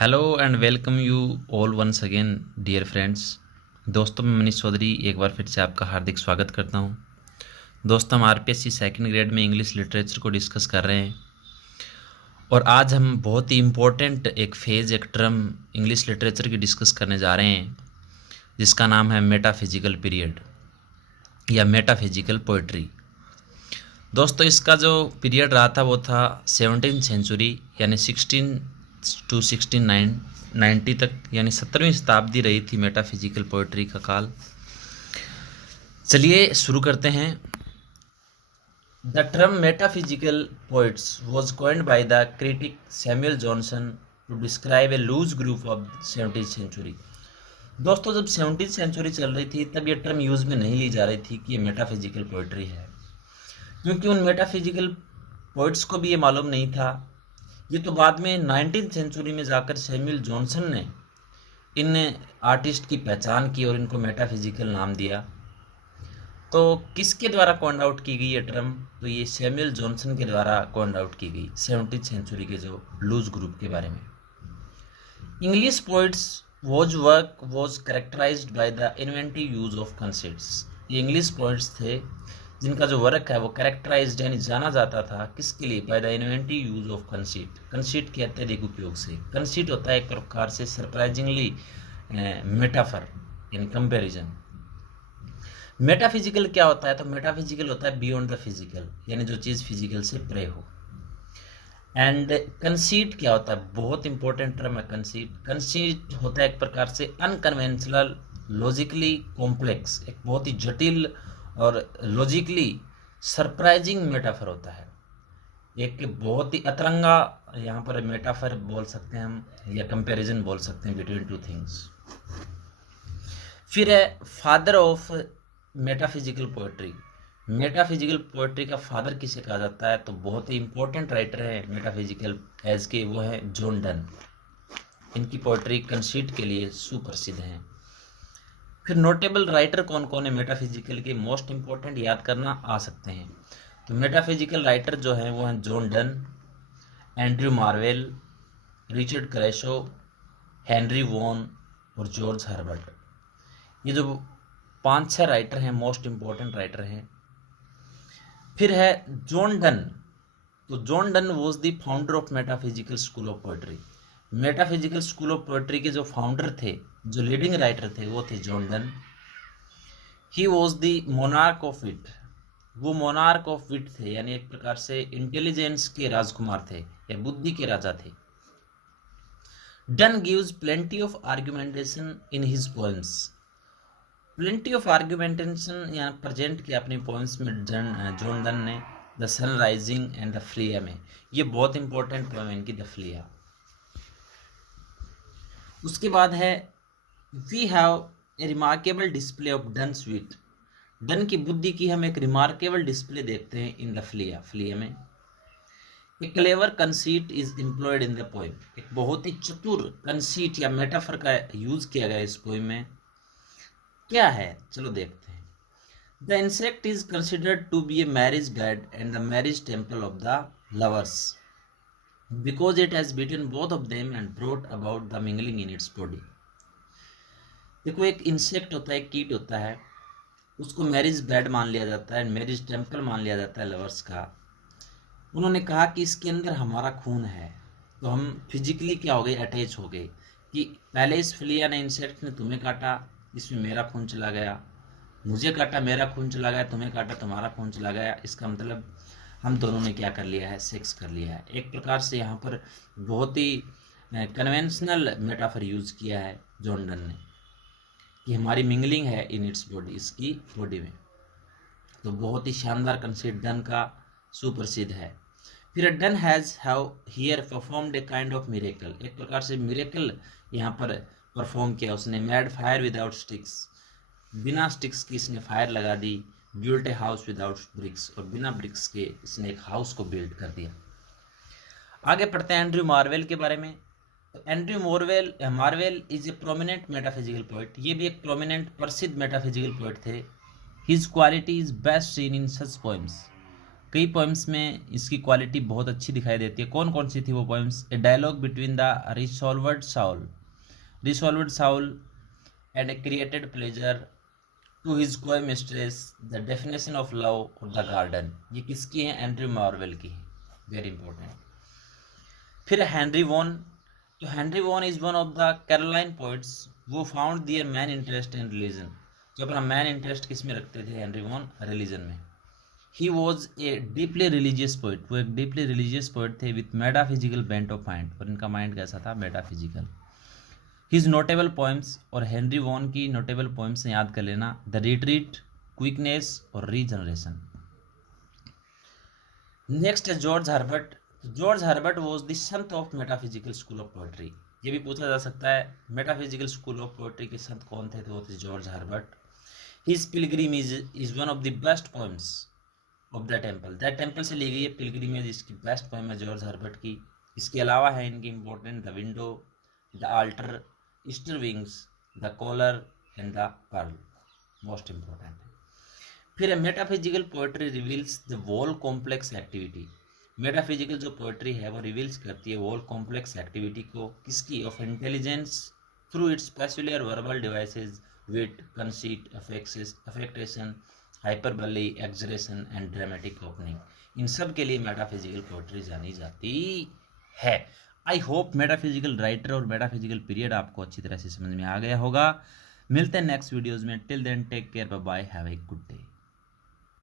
Hello and welcome you all once again dear friends. दोस्तों, मैं मनीष चौधरी एक बार फिर से आपका हार्दिक स्वागत करता हूं। दोस्तों, हम आरपीएससी सेकंड ग्रेड में इंग्लिश लिटरेचर को डिस्कस कर रहे हैं और आज हम बहुत ही इम्पोर्टेंट एक फेज़ एक टर्म इंग्लिश लिटरेचर की डिस्कस करने जा रहे हैं जिसका नाम है मेटाफिजिकल पीरियड या मेटाफिजिकल पोइट्री। दोस्तों, इसका जो पीरियड रहा था वो था 17th सेंचुरी यानी 16 to 1690 तक, यानी 17वीं शताब्दी रही थी मेटाफिजिकल पोइट्री का काल। चलिए शुरू करते हैं। The term metaphysical poets was coined by the critic Samuel Johnson to describe a loose group of 17th century. दोस्तों, जब 17th सेंचुरी चल रही थी तब ये टर्म यूज़ में नहीं ली जा रही थी कि ये मेटाफिजिकल पोइट्री है, क्योंकि उन मेटाफिजिकल पोइट्स को भी ये मालूम नहीं था। ये तो बाद में 19th सेंचुरी में जाकर सैमुअल जॉनसन ने इन आर्टिस्ट की पहचान की और इनको मेटाफिजिकल नाम दिया। तो किसके द्वारा कॉइंड आउट की गई ये टर्म? तो ये सैमुअल जॉनसन के द्वारा कॉइंड आउट की गई 17th सेंचुरी के जो लूज ग्रुप के बारे में। English poets was work was characterised by the inventive use of concepts. ये इंग्लिश पोइट्स थे जिनका जो वर्क है वो कैरेक्टराइज्ड यानी जाना जाता था किसके लिए? Bye the inventive use of conceit. Conceit के अत्यधिक उपयोग से। कंसीट होता है एक प्रकार से सरप्राइजिंगली मेटाफर यानी कंपैरिजन। मेटाफिजिकल क्या होता है? तो मेटाफिजिकल होता है बियॉन्ड द फिजिकल, यानी जो चीज़ फिजिकल से परे हो। एंड कंसीट क्या होता है? बहुत इंपॉर्टेंट टर्म है कंसीट। कंसीट होता है एक प्रकार से अनकन्वेंशनल, लॉजिकली कॉम्प्लेक्स, एक बहुत ही जटिल और लॉजिकली सरप्राइजिंग मेटाफर होता है। एक बहुत ही अतरंगा, यहाँ पर मेटाफर बोल सकते हैं हम या कंपैरिजन बोल सकते हैं बिटवीन टू थिंग्स। फिर है father of metaphysical poetry. Metaphysical poetry का फादर किसे कहा जाता है? तो बहुत ही इंपॉर्टेंट राइटर है मेटाफिजिकल एज के, वो है जॉन डन। इनकी पोएट्री कंसीट के लिए सुप्रसिद्ध है। फिर नोटेबल राइटर कौन कौन है मेटाफिजिकल के? मोस्ट इंपॉर्टेंट याद करना आ सकते हैं। तो मेटाफिजिकल राइटर जो हैं वो हैं John Donne, Andrew Marvell, Richard Crashaw, Henry Vaughan और जॉर्ज हर्बर्ट। ये जो 5-6 राइटर हैं मोस्ट इंपॉर्टेंट राइटर हैं। फिर है जॉन डन। तो John Donne was the founder of metaphysical school of poetry. Metaphysical school of poetry के जो फाउंडर थे, जो लीडिंग राइटर थे, वो थे John Donne. He was the monarch of wit. वो मोनार्क ऑफ विट थे, यानी एक प्रकार से इंटेलिजेंस के राजकुमार थे या बुद्धि के राजा थे। Donne gives plenty of argumentation in his poems. Plenty of argumentation यहाँ प्रेजेंट किया अपनी पोएम्स में जॉन डन ने। The sun rising and the flea में, ये बहुत इंपॉर्टेंट पोएम है इनकी, द फ्लिया। उसके बाद है we have a remarkable display of Donne's wit. Donne की बुद्धि की हम एक रिमार्केबल डिस्प्ले देखते हैं इन द फ्लिया। फ्लिया में a clever conceit is employed in the poem. एक बहुत ही चतुर कंसीट या मेटाफर का यूज किया गया इस पोएम में। क्या है? चलो देखते हैं। The insect is considered to be a marriage bed and the marriage temple of the lovers because it has beaten both of them and brought about the mingling in its body। देखो, एक insect होता है, एक कीट होता है, उसको marriage bed मान लिया जाता है, मैरिज टेम्पल मान लिया जाता है लवर्स का। उन्होंने कहा कि इसके अंदर हमारा खून है, तो हम फिजिकली क्या हो गए? अटैच हो गए कि पहले इस फ्लिया ने, इंसेक्ट ने तुम्हें काटा, इसमें मेरा खून चला गया, मुझे काटा, मेरा खून चला गया, तुम्हें काटा, तुम्हारा खून चला गया। इसका मतलब हम दोनों ने क्या कर लिया है? सेक्स कर लिया है। एक प्रकार से यहाँ पर बहुत ही कन्वेंशनल मेटाफर यूज़ किया है जॉन डन ने कि हमारी मिंगलिंग है इन इट्स बॉडी, इसकी बॉडी में। तो बहुत ही शानदार कंसेप्ट डन का सुप्रसिद्ध है। फिर Donne has have here performed a kind of miracle. एक प्रकार से मिरेकल यहाँ पर परफॉर्म किया उसने। मेड फायर विदाउट स्टिक्स, बिना स्टिक्स की इसने फायर लगा दी। Built a house without bricks, और बिना ब्रिक्स के इसने एक हाउस को बिल्ड कर दिया। आगे पढ़ते हैं एंड्रयू मार्वेल के बारे में। तो Andrew marvel is a prominent metaphysical poet. ये भी एक प्रोमिनेंट प्रसिद्ध मेटाफिजिकल पोएट थे। His quality is best seen in such poems. कई पोएम्स में इसकी क्वालिटी बहुत अच्छी दिखाई देती है। कौन कौन सी थी वो poems? A dialogue between the resolved soul and a created pleasure to his coy mistress, the definition of love और द गार्डन। ये किसकी है? एंड्रयू मार्वेल की है, वेरी इंपॉर्टेंट। फिर हेनरी वॉन, तो Henry Vaughan is one of the Caroline poets who found their main interest in religion. जो अपना मैन इंटरेस्ट किस में रखते थे हेनरी वॉन? रिलीजन में। He was a deeply religious poet, वो एक डीपली रिलीजियस पोइट थे with metaphysical bent of mind, और इनका माइंड कैसा था? मेटाफिजिकल। हिज नोटेबल पोएम्स, और हेनरी वॉन की नोटेबल पोएम्स याद कर लेना, द रिट्रीट, क्विकनेस और रीजनरेशन। नेक्स्ट है George Herbert. George Herbert was the saint of metaphysical school of poetry. ये भी पूछा जा सकता है मेटाफिजिकल स्कूल ऑफ पोएट्री के संत कौन थे? तो वो थे George Herbert. His pilgrimage is one of the best poems of the temple, the temple से ली गई है पिलग्रिमेज, इसकी बेस्ट पोएम है जॉर्ज हर्बर्ट की। इसके अलावा है इनकी important the window, the altar, Easter wings, the collar and the pearl, most important है। फिर metaphysical poetry reveals the wall complex activity. Metaphysical जो पोएट्री है वो रिवील्स करती है वॉल कॉम्प्लेक्स एक्टिविटी को, किसकी? Of intelligence through its peculiar verbal devices, wit, conceit, affectation, hyperbole, exaggeration and dramatic opening. इन सब के लिए मेटाफिजिकल पोएट्री जानी जाती है। आई होप मेटाफिजिकल राइटर और मेटाफिजिकल पीरियड आपको अच्छी तरह से समझ में आ गया होगा। मिलते हैं नेक्स्ट वीडियोज़ में। Till then take care, bye bye, have a good day.